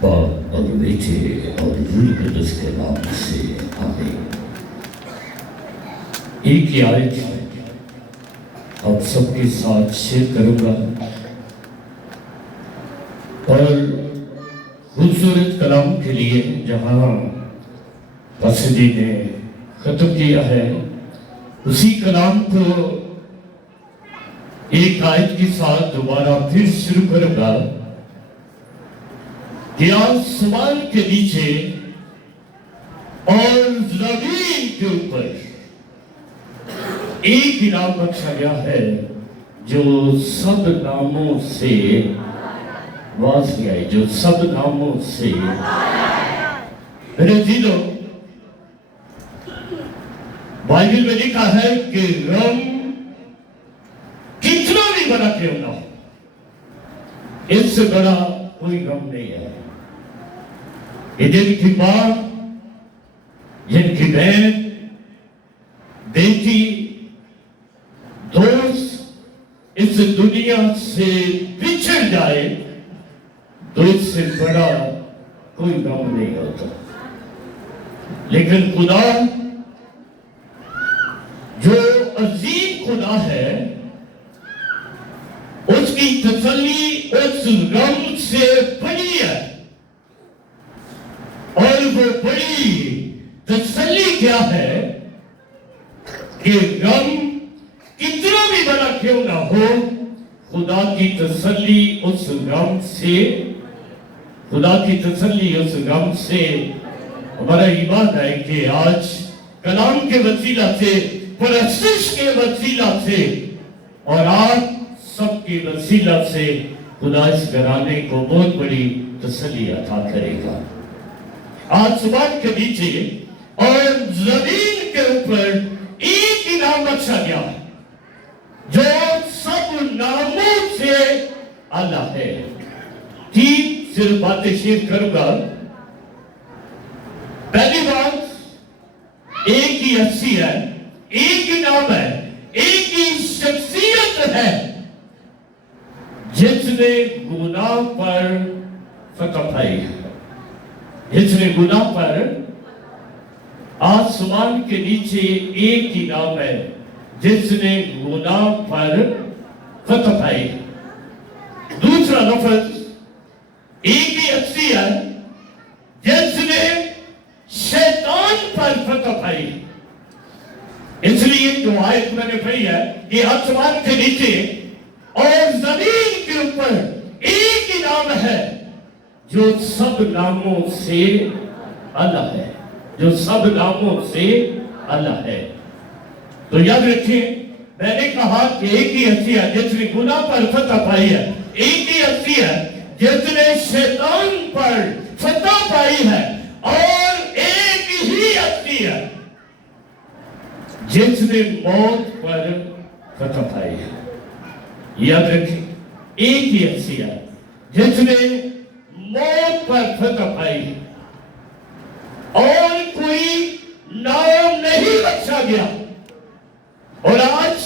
باپ اور بیٹے اور روح القدس کے نام سے آمین۔ ایک ہی آیت آپ سب کے ساتھ شیئر کروں گا اور خوبصورت کلام کے لیے جہاں قاصدی نے ختم کیا ہے اسی کلام کو ایک آیت کے ساتھ دوبارہ پھر شروع کروں گا کہ آسمان کے نیچے اور زمین کے اوپر ایک ہی نام بخشا گیا ہے جو سب ناموں سے واضح ہے، جو سب ناموں سے میرے دلو بائبل میں لکھا ہے کہ غم کتنا بھی بڑا کیوں نہ ہو، اس سے بڑا کوئی غم نہیں ہے۔ یہ جن کی ماں، جن کی بہن، بیٹی، دوست اس دنیا سے بچھڑ جائے تو اس سے بڑا کوئی غم نہیں ہوتا، لیکن خدا جو عظیم خدا ہے اس کی تسلی اس غم سے بڑی ہے، اور وہ بڑی تسلی کیا ہے کہ غم کتنا بھی بڑا کیوں نہ ہو، خدا کی تسلی اس غم سے، خدا کی تسلی اس غم سے۔ ہمارا ایمان ہے کہ آج کلام کے وسیلہ سے، پرستش کے وسیلہ سے اور آپ سب کے وسیلہ سے خدا اس گھرانے کو بہت بڑی تسلی عطا کرے گا۔ آسمان کے نیچے اور زمین کے اوپر ایک ہی نام بخشا گیا جو سب ناموں سے اعلیٰ ہے۔ تین صرف باتیں شیئر کروں گا۔ پہلی بات، ایک ہی ہستی ہے، ایک ہی نام ہے، ایک ہی شخصیت ہے جس نے گناہ پر فتح پائی ہے، جس نے گناہ پر، آسمان کے نیچے ایک ہی نام ہے جس نے گناہ پر فتح پائی ہے۔ دوسرا لفظ، ایک ہی ہستی ہے جس نے شیطان پر فتح پائی ہے۔ اس لیے جو آیت میں نے پڑھی ہے کہ آسمان کے نیچے اور زمین کے اوپر ایک ہی نام ہے جو سب ناموں سے اعلیٰ ہے، جو سب ناموں سے اعلیٰ ہے۔ تو یاد رکھیں، میں نے کہا کہ ایک ہی ہستی ہے جس نے گناہ پر فتح پائی ہے، ایک ہی ہستی ہے جس نے شیطان پر فتح پائی ہے، اور ایک ہی ہستی ہے جس نے موت پر فتح پائی ہے۔ یاد رکھیں، ایک ہی ہستی ہے جس نے موت پر فتح پائی ہے، اور کوئی نام نہیں بخشا گیا۔ اور آج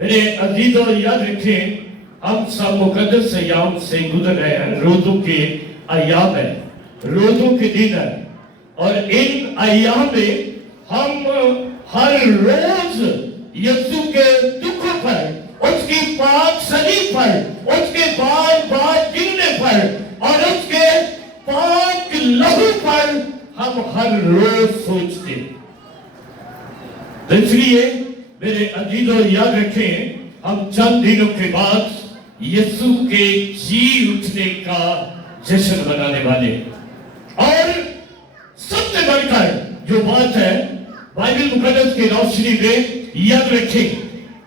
میرے عزیزوں یاد رکھیں، ہم سب مقدس ایام سے گزر رہے ہیں، روزوں کے ایام ہیں، روزوں کے دن ہیں، اور ان ایام میں ہم ہر روز یسوع کے دکھوں پر، اس کی پاک صلیب پر، اس کے بار بار گرنے پر اور اس کے پاک لہو پر ہم ہر روز سوچتے ہیں۔ اس لیے میرے عزیزوں یاد رکھیں، ہم چند دنوں کے بعد یسوع کے جی اٹھنے کا جشن منانے والے، اور سب سے بڑھ کر جو بات ہے بائبل مقدس کی روشنی میں یاد رکھیں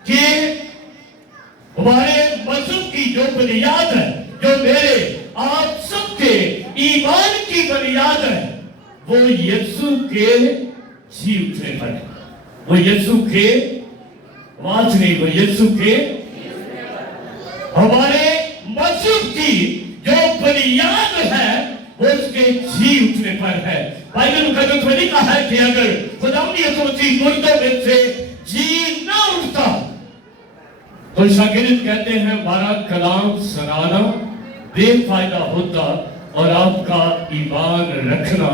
کہ ہمارے مذہب کی جو بنیاد ہے، جو میرے آپ سب کے ایمان کی بنیاد ہے، وہ یسوع کے جی اٹھنے پر ہے، وہ یسوع کے آواز نہیں، وہ یسوع کے، ہمارے مذہب کی جو بنیاد ہے وہ اس کے جی اٹھنے پر ہے۔ بائبل مقدس میں لکھا ہے کہ اگر خداوند یسوع مسیح مردوں میں سے جی نہ اٹھتا تو شاگرد کہتے ہیں ہمارا کلام سنانا بے فائدہ ہوتا اور آپ کا ایمان رکھنا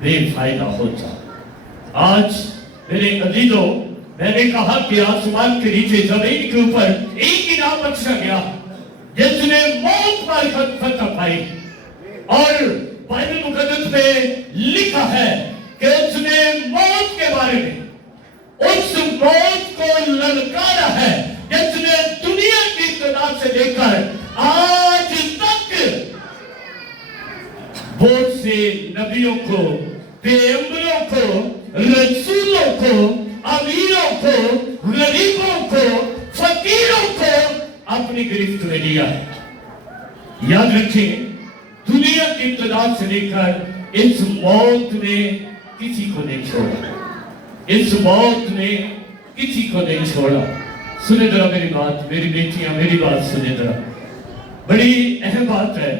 بے فائدہ ہوتا۔ آج میرے عزیزوں، میں نے کہا کہ آسمان کے نیچے زمین کے اوپر ایک ہی نام بخشا گیا جس نے موت پر فتح پائی، اور بائبل مقدس میں لکھا ہے کہ اس نے موت کے بارے میں اس موت کو للکارا ہے جس نے دنیا کی ابتدا سے لے کر آج تک بہت سے نبیوں کو، پیغمبروں کو، رسولوں کو، امیروں کو، غریبوں کو، فقیروں کو اپنی گرفت میں لیا ہے۔ یاد رکھیں، دنیا کی ابتدا سے لے کر اس موت نے کسی کو نہیں چھوڑا، اس موت نے کسی کو نہیں چھوڑا۔ سنیں ذرا میری بات، میری بیٹیاں میری بات سنیں ذرا، بڑی اہم بات ہے۔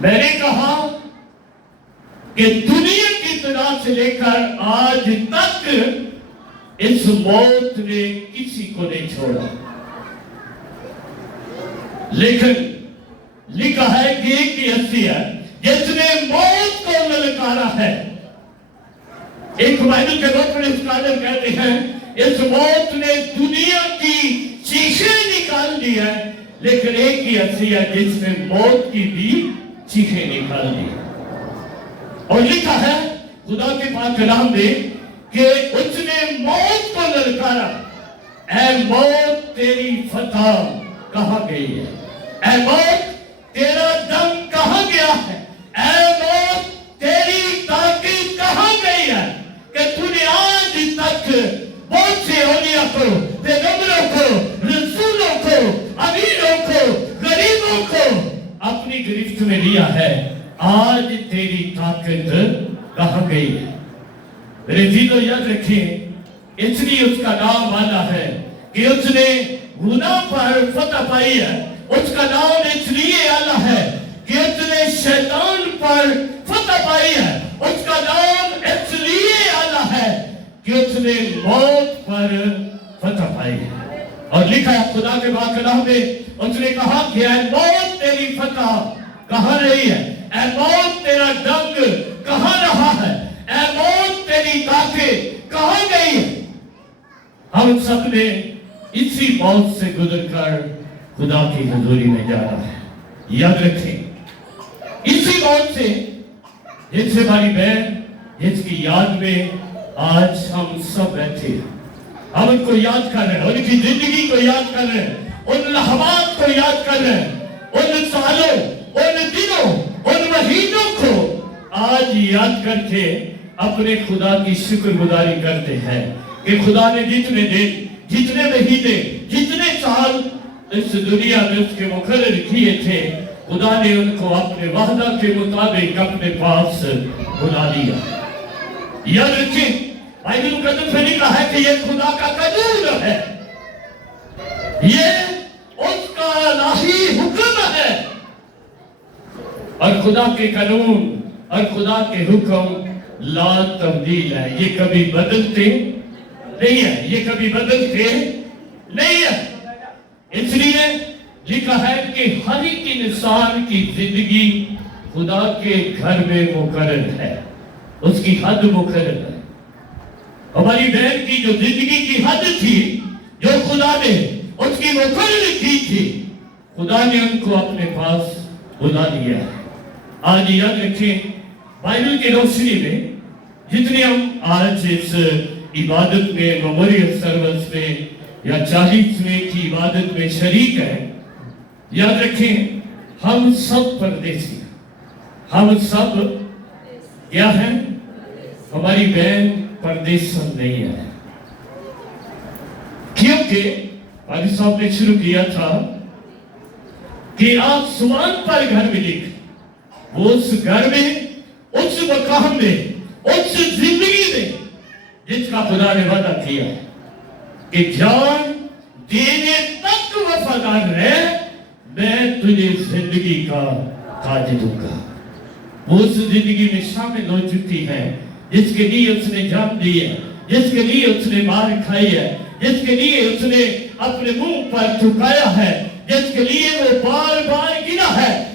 میں نے کہا کہ دنیا کی ابتدا سے لے کر آج تک اس موت نے کسی کو نہیں چھوڑا، لیکن لکھا ہے کہ ایک ہی ہستی ہے جس نے موت کو للکارا ہے۔ ایک بائبل کے وقت میں اسکالر کہتے ہیں اس موت نے دنیا کی چیخیں نکال دی ہے، لیکن ایک ہی ہستی ہے جس نے موت کی بھی چیخیں نکال دی۔ اور لکھا ہے خدا کے پاک کلام میں کہ اس نے موت کو للکارا، اے موت تیری فتح کہاں گئی ہے؟ اے موت تیرا دم کہاں گیا ہے؟ اے موت تیری طاقت کہاں گئی ہے کہ تو نے آج تک بہت سے اولیاء کو، پیغمبروں کو، رسولوں کو، امیروں کو، غریبوں کو اپنی گرفت میں لیا ہے؟ آج تیری طاقت کہاں گئی ہے؟ میرے عزیزو یاد رکھیں، اس لیے اس کا نام آنا ہے کہ اس نے گناہ پر فتح پائی ہے۔ اس کا نام اس لیے آنا ہے کہ اس نے شیطان پر فتح پائی ہے۔ اس کا نام اس لیے آنا ہے کہ اس نے موت پر فتح پائی ہے۔ اور لکھا ہے خدا کے پاک کلام میں، اس نے کہا کہ اے موت تیری فتح کہاں رہی ہے؟ اے موت تیرا ڈنگ کہاں رہا ہے؟ اے موت تیری طاقت کہاں گئی ہے؟ ہم سب نے اسی موت سے گزر کر خدا کی حضوری میں جانا ہے۔ یاد رکھیں، اسی موت سے جس سے ہماری بہن، جس کی یاد میں آج ہم سب بیٹھے ہیں، ہم ان کو یاد کر رہے ہیں، ان کی زندگی کو یاد کر رہے ہیں، ان لمحات کو یاد کر رہے ہیں، ان سالوں، ان دنوں، ان مہینوں کو آج یاد کر کے اپنے خدا کی شکر گزاری کرتے ہیں کہ خدا نے جتنے دن، جتنے مہینے، جتنے سال اس دنیا میں اس کے مقرر کیے تھے، خدا نے ان کو اپنے وعدہ کے مطابق اپنے پاس بلا لیا۔ یاد رکھیں، بائبل مقدس میں لکھا ہے کہ یہ خدا کا قانون ہے، یہ اس کا الہی حکم ہے، اور خدا کے قانون اور خدا کے حکم لا تبدیل ہے، یہ کبھی بدلتے نہیں ہے، یہ کبھی بدلتے نہیں ہے۔ اس لیے لکھا ہے کہ ہر ایک انسان کی زندگی خدا کے گھر میں مقرر ہے، اس کی حد مقرر ہے۔ ہماری بہن کی جو زندگی کی حد تھی، جو خدا نے اس کی مقرر کی تھی، خدا نے ان کو اپنے پاس بلا لیا ہے۔ آج یاد رکھیں، بائبل کی روشنی میں جتنے ہم آج اس عبادت میں، میموریل سروس میں یا 40ویں کی عبادت میں شریک ہیں، یاد رکھیں ہم سب پردیسی ہیں، ہم سب کیا ہیں؟ ہماری بہن پردیسن نہیں ہے، کیونکہ قاری صاحب نے شروع کیا تھا کہ آسمان پر گھر ملے گا، وہ اس گھر میں، اس مقام میں، اس زندگی میں جس کا خدا نے وعدہ کیا کہ جان دینے تک وفادار رہے، میں تجھے زندگی کا تاج دوں گا۔ وہ اس زندگی میں شامل ہو چکی ہے جس کے لیے اس نے جان دی ہے، جس کے لیے اس نے مار کھائی ہے، جس کے لیے اس نے اپنے منہ پر چکایا ہے، جس کے لیے وہ بار بار گنا ہے،